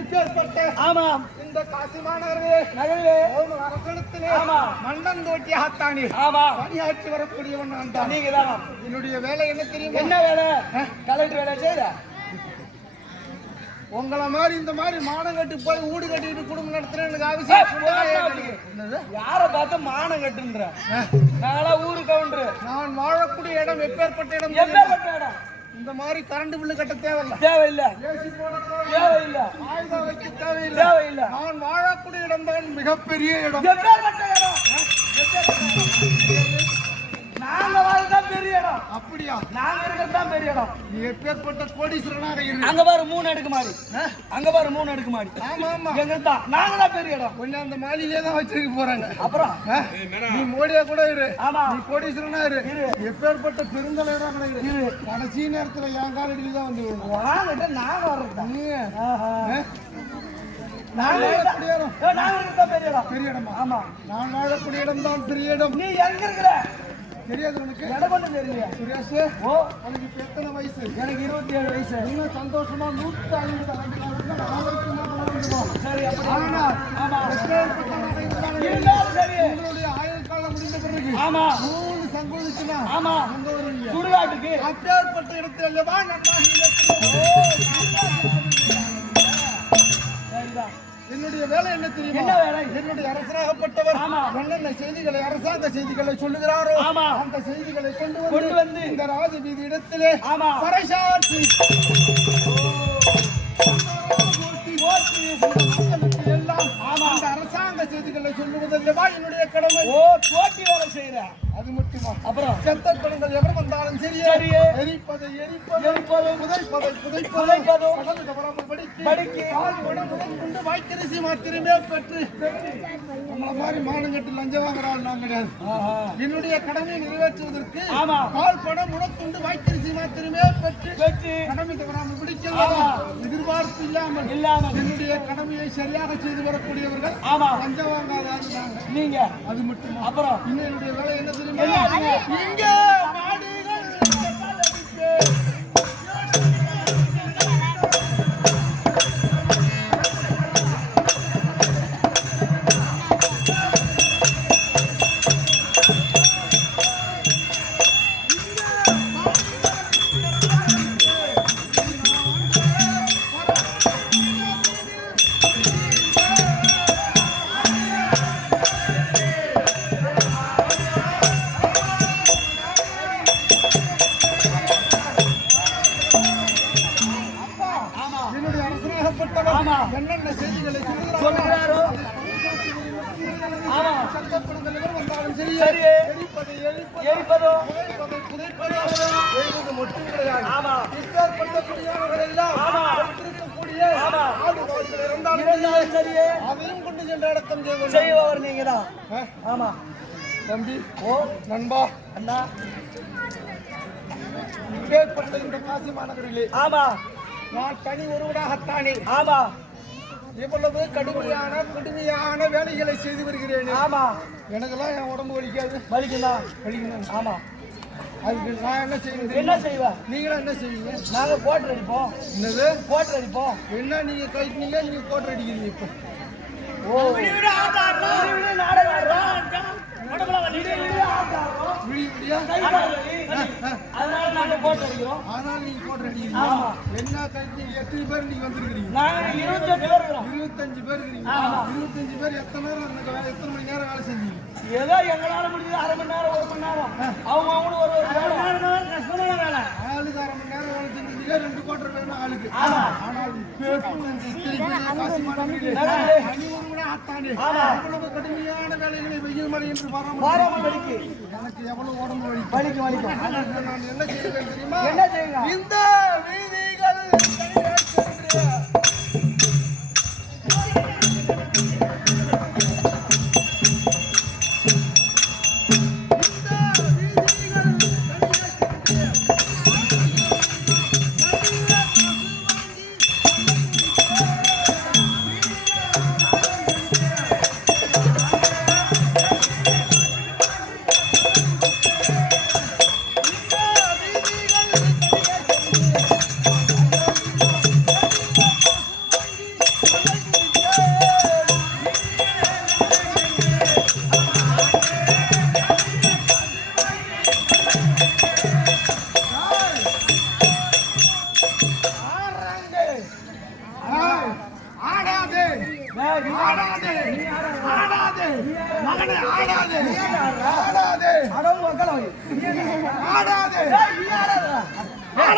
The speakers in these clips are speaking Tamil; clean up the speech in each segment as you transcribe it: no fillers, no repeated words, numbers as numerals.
இப்பேற்பட்ட ஆமாம் இந்த காசி நகரிலே அரசனத்திலே மன்னன் தோட்டியாகத்தானே பணியாற்றி வரக்கூடியவன் நான் தான். நீங்க தான். என்னுடைய வேலை என்ன தெரியும்? என்ன வேலை? கலெக்டர் வேலை செய்யற. உங்களை மாதிரி இந்த மாதிரி மானம் கட்டி போய் வீடு கட்டிட்டு குடும்பம் நடத்துறேன் எனக்கு அவசியம். யாரை பார்த்து மானம் கட்டுன்ற? நாங்களா ஊரு கவுண்டரு. நான் வாழக்கூடிய இடம் எப்பேற்பட்ட இடம்? எப்பேற்பட்ட இடம்? இந்த மாதிரி கரண்ட் பில்லு கட்ட தேவையில்லை. தேவையில்லை. ஏசி போட தேவையில்லை. ஆயுதம் வைக்க தேவையில்லை. தேவையில்லை. நான் வாழக்கூடிய இடம் தான் மிகப்பெரிய இடம். எப்பேற்பட்ட இடம்? நாங்க வாழ்தான் பெரிய இடம். அப்படியா? நாங்க இருக்கிறதான் பெரிய இடம். நீ எப்பேற்பட்ட கோடீஸ்வரனாக இருக்கு. அங்க பாரு 3 அடுக்கு மாடி. அங்க பாரு 3 அடுக்கு மாடி. ஆமா ஆமா. எங்க தான் நாங்க தான் பெரிய இடம். கொஞ்சம் அந்த மாளிகையிலே தான் வச்சிருக்க போறாங்க. அப்புறம் நீ மோடியா கூட இரு. ஆமா. நீ கோடீஸ்வரனா இரு. எப்பேற்பட்ட பெருந்தலைவரா கூட இரு. கடைசி நேரத்துல என் காலடியில தான் வந்து வாங்கிட்ட நாங்க வர்றோம். நீ நாங்க இருக்கக்கூடிய இடம். நாங்க இருக்கதான் பெரிய இடம். பெரிய இடமா? ஆமா. நான் வாழக்கூடிய இடம் தான் பெரிய இடம். நீ எங்க இருக்கிற? தெரியாது உனக்கு? இடம் ஒண்ணு தெரியலையா? சுரேஷ், ஓ உனக்கு இப்ப எத்தனை வயசு? எனக்கு 27 வயசு. இன்னும் சந்தோஷமா 150 சரி அப்படி. ஆமா. இருந்தாலும் சரி. உங்களுடைய ஆயுள் காலம் முடிந்த பிறகு ஆமா 3 சங்கோதிச்சுனா ஆமா அங்க வருவீங்க. சுடுகாட்டுக்கு அப்பேற்பட்ட இடத்துல அல்லவா என்னுடைய வேலை என்ன தெரியுமா? என்ன வேலை? என்னுடைய அரசராகப்பட்டவர் என்னென்ன செய்திகளை அரசாங்க செய்திகளை சொல்லுகிறாரோ அந்த செய்திகளை கொண்டு வந்து இந்த ராஜ வீதி இடத்திலே பறைசாற்றி எல்லாம் அந்த அரசாங்க செய்திகளை சொல்லுவதல்லவா என்னுடைய கடமை. போட்டி வேலை செய்யற. அது மட்டுமா? அப்புறம் செத்த படங்கள் எவர் வந்தாலும் சரியே எரிப்பதை புதைப்பது கடந்து கவராமல் படிக்கு கால் படம் கொண்டு வாய்க்கரிசி மாத்திரமே பெற்று நம்மள மாதிரி மானங்கட்டு லஞ்சம் வாங்குறாள் நான் கிடையாது. என்னுடைய கடமையை நிறைவேற்றுவதற்கு கால் படம் முடக்கொண்டு வாய்க்கரிசி மாத்திரமே பெற்று கடமை தவறாமல் பிடிக்கலாம். எதிர்பார்ப்பு இல்லாமல் என்னுடைய கடமையை சரியாக செய்து வரக்கூடியவர்கள் லஞ்சம் வாங்காத நீங்க. அது மட்டுமா? அப்புறம் இன்னும் என்னுடைய வேலை என்ன தெரியுமா? இங்க மாடுகள் என்னென்ன செய்திகளை சொல்லுகிறாரோ வந்தாலும் சரி எரிப்பதோ மட்டும் கிடையாது. அதையும் கொண்டு சென்று அடக்கம் செய்வவர் நீங்க தான். ஆமா தம்பி. நண்பா அண்ணா இப்பேற்பட்ட இந்த காசி மாநகரிலே நான் தனி ஒருவனாகத்தானே இவ்வளவு கடுமையான வேலைகளை செய்து வருகிறேன். எனக்கெல்லாம் என் உடம்பு வலிக்கணும். ஆமா அதுக்கு நான் என்ன செய்வேன்? என்ன செய்வேன்? நீங்களும் என்ன செய்வீங்க? நாங்க போட்டு அடிப்போம். என்னது போட்டு அடிப்போம்? என்ன நீங்க கழிக்கிறீங்க? நீங்க போட்டு அடிக்கிறீங்க. இப்ப அதனால நாங்க போட்டு அடிக்கிறோம். ஆனால் நீங்க போட்டு அடிக்கிறீங்க. என்ன கழிக்கிறீங்க? எத்தனை பேர் நீங்க வந்திருக்கிறீங்க? நாங்க 25 பேர் இருக்கிறோம். 25 பேர் இருக்கிறீங்க. 25 பேர் எத்தனை மணி நேரம் வேலை செஞ்சீங்க? ஏதோ எங்களால முடிஞ்சது 1/2 மணி நேரம் 1 மணி நேரம். அவங்களும் ஒரு வேலை ஆளுக்கு 1/2 மணி நேரம் வேலை செஞ்சீங்க. 2 கோட்டர் வேணும் ஆளுக்கு. ஆனால் அவ்வளவு கடுமையான வேலைகளை வெயில் மழை என்று வராமல் எனக்கு எவ்வளவு உடம்பு வலிக்கும். நான் என்ன செய்வேன் தெரியுமா? இந்த வீதிகள்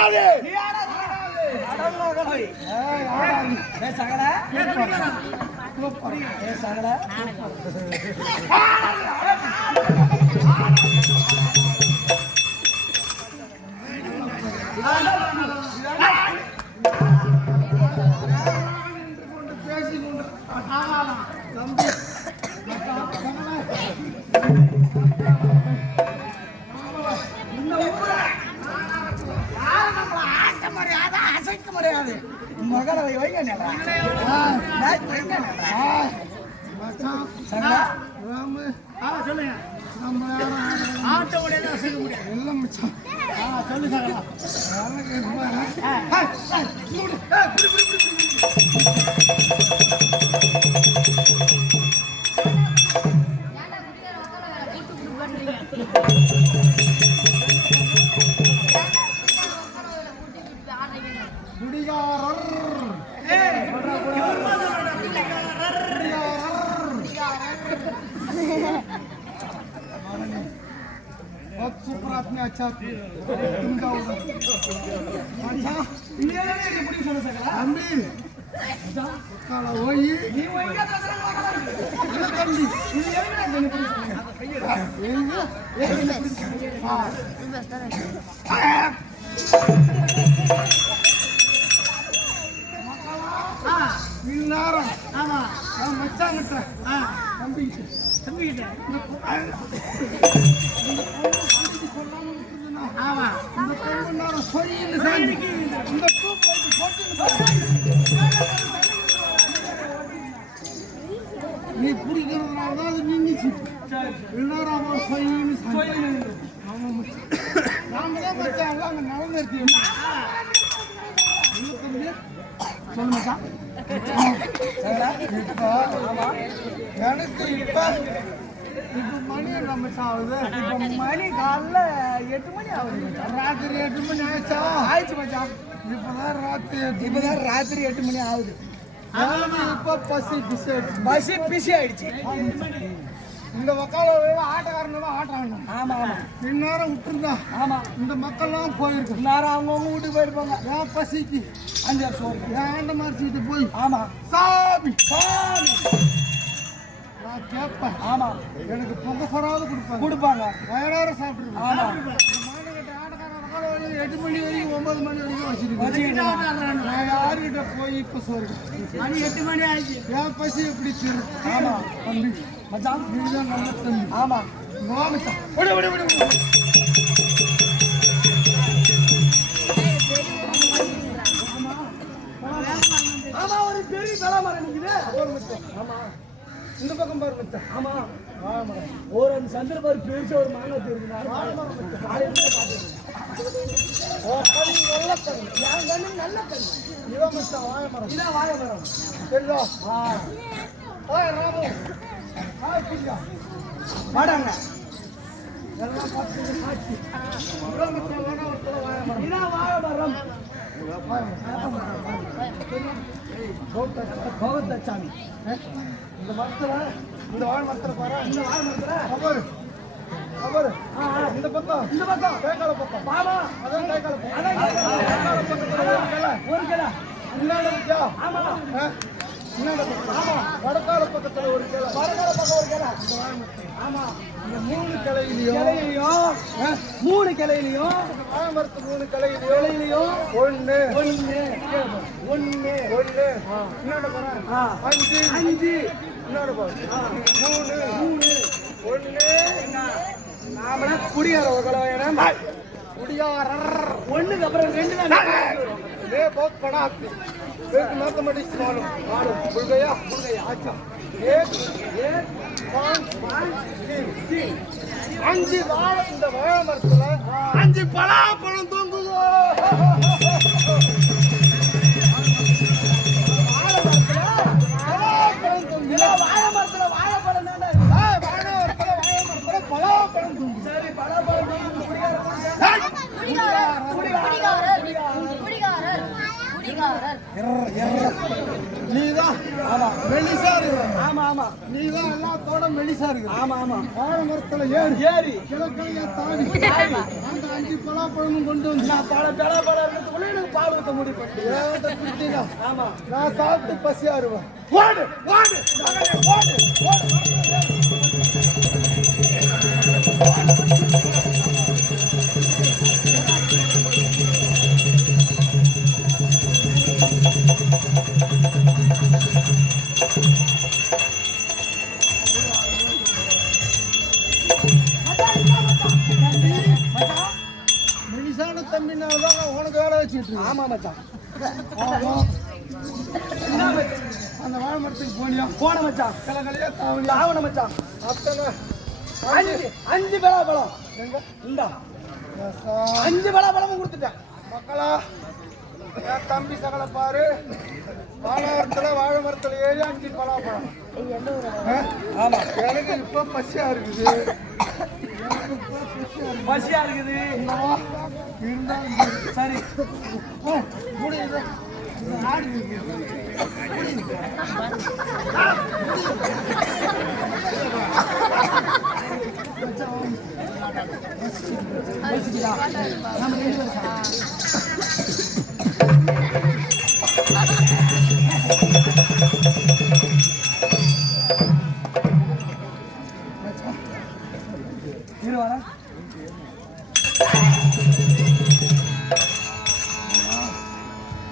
ஆடாது நீ ஆடாது அடங்கோகலை ஏய் ஆடாது ஏ சகல ஏ சகல மகளை வைங்க சொல்லுங்க நம்ம ஆட்ட முடியாது அசைக்க முடியாது எல்லாம் மிச்சம் சொல்லு சகலா बहुत सुपर आपने अच्छा तुमका होगा अच्छा எப்படி சொல்ல சகலா தம்பி கால ஓய் நீ வைங்க இல்ல தம்பி இது எதுக்கு என்ன இன்னாரம் ஆமா நான் மச்சாங்கிட்ட தம்பி தம்பிக்கிட்ட ஆமா இந்த பொண்ணு நேரம் சொரின்னு சேர்ந்து இந்த டூப் லைட் போட்டு நீ பிடிக்கிறதுனால தான் அது நின்றுச்சு எல்லாரும் அவன் சொயின்னு நாமளே மச்சாங்க அங்கே நடந்துருக்கீங்க சொல்லு மச்சான் எனக்கு இப்ப மணி என்ன மச்சான் ஆகுது இப்ப மணி காலைல 8 மணி ஆகுது மச்சான் ராத்திரி 8 மணி ஆயிடுச்சா ஆயிடுச்சு மச்சான் இப்பதான் ராத்திரி இப்பதான் ராத்திரி 8 மணி ஆகுது இப்ப பசி பிசி பசி பிசி ஆயிடுச்சு இந்த மக்களை ஆட்டக்காரங்க ஆட்டாங்க ஆமா ஆமா இந்நேரம் விட்டுருந்தா ஆமா இந்த மக்கள்லாம் போயிருக்கு நேரம் அவங்கவுங்க வீட்டுக்கு போயிருப்பாங்க என் பசிக்கு 5 வருஷம் என் ஆண்ட மாதிரி போய் ஆமா சாமி சாமி நான் கேட்பேன் ஆமா எனக்கு பொங்க சொராது கொடுப்பாங்க வயறார சாப்பிட்டுருவேன் ஆமா ஆட்டக்காரங்க 8 மணி வரைக்கும் 9 மணி வரைக்கும் வச்சிருக்கேன் நான் யாருக்கிட்ட போய் இப்ப சொல்றேன் மணி 8 மணி ஆயிடுச்சு என் பசி எப்படி தெரியும் ஆமா தம்பி மச்சான் நீதான் நல்ல தம்பி ஆமா வாமிட்டான் விடு விடு விடு விடு ஆமா ஒரு பெரிய பலா மரம் நிக்குது ஆமா இந்த பக்கம் பாரு மச்சான் ஆமா ஒரு அந்த சந்திரபாரு பெருசா ஒரு மாங்காய் தெரியுது நல்ல தம்பி என் கண்ணு நல்ல கண்ணு இதான் மச்சான் வாழை மரம் இதான் வாழை மரம் தெரியுதா ஓய் ராமு ஹாய் பிரியா வாடாங்க எல்லாம் பார்த்து சாட்சி இதான் மச்சான் வாடா ஒருத்தர வாழை மரம் இதான் வாழை மரம் பௌத்தச்சாமி இந்த மரத்துல இந்த வாழை மரத்துல பாரு இந்த வாழை மரத்துல கபரு கபரு இந்த பக்கம் கைகால பக்கம் பாமா அதான் கைகால பக்கம் அதான் பக்கத்துல ஒரு கிலோ முன்னாடி இருக்கியா ஆமா முன்னாடி பக்கம் ஆமா வடக்கால பக்கத்துல ஒரு கிளை வடகால பக்கம் ஒரு கிலோ ஆமா இந்த 3 கிளையிலையும் கிளையிலையும் 3 கிளையிலையும் வாழை மரத்து 3 கிளையிலையும் ஒண்ணு முன்னாடி பாரு 5 முன்னாடி பாரு 3 ஒண்ணு நாமளா குடியார ஒரு குடியாரர் ஒண்ணுக்கு அப்புறம் 2 தான் ये बहुत बड़ा आदमी एक मैथमेटिक्स मालूम भूल गया अच्छा एक 5 வாழை இந்த வாழை மரத்துல 5 பலாப்பழம் தொங்குதோ வாழை மரத்துல வாழைப்பழம் தானே பலாப்பழம் தொங்குது சரி பலாப்பழம் நீதான் மெலிசா இருக்கிற ஆமா ஆமா நீதான் எல்லாத்தோட மெலிசா இருக்கிற ஆமா ஆமா வாழை மரத்துல ஏறி ஏறி கிழக்கையா தாண்டி அந்த 5 பலாப்பழமும் கொண்டு வந்து நான் பழம் பால் ஊத்த முடிவு பண்ணிட்டீங்க. ஏன் குட்டினா ஆமா. நான் சாப்பிட்டு பசியா இருவேன். ஓடு ஓடு மகனே, ஓடு ஓடு. மெலிசான தம்பினால்தான் நான் உனக்கு வேலை வச்சுட்டு இருக்கேன். ஆமா மச்சான். ஆமா. என்ன மச்சான்? அந்த வாழை மரத்துக்கு போனியா? போன மச்சான். கலகலையா தாவலியா? தாவண மச்சான். அத்தனை 5 பலாப்பழம். எங்க? இந்தா. ரசா. 5 பலாப்பழமும் கொடுத்துட்டேன். மக்களா, என் தம்பி சகல பாரு, வாழை மரத்துல ஏறி 5 பலாப்பழம். ஆமா. எனக்கு இப்ப பசியா இருக்குது. பசியா இருக்குது. என்னவா? இருந்தா சரி. முடியுது. ஆடு இருவாரா?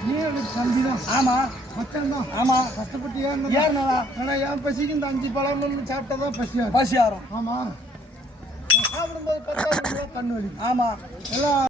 நீ எனக்கு தம்பி தான். ஆமா. மச்சான் தான். ஆமா. கஷ்டப்பட்டு ஏறினா ஏறினா ஆனா என் பசிக்கு இந்த 5 பழம் சாப்பிட்டாதான் பசியா இருக்கு. பசி ஆறும். ஆமா. சாப்பிடும்போது 10 கண்ணு வலி ஆமா. எல்லாம்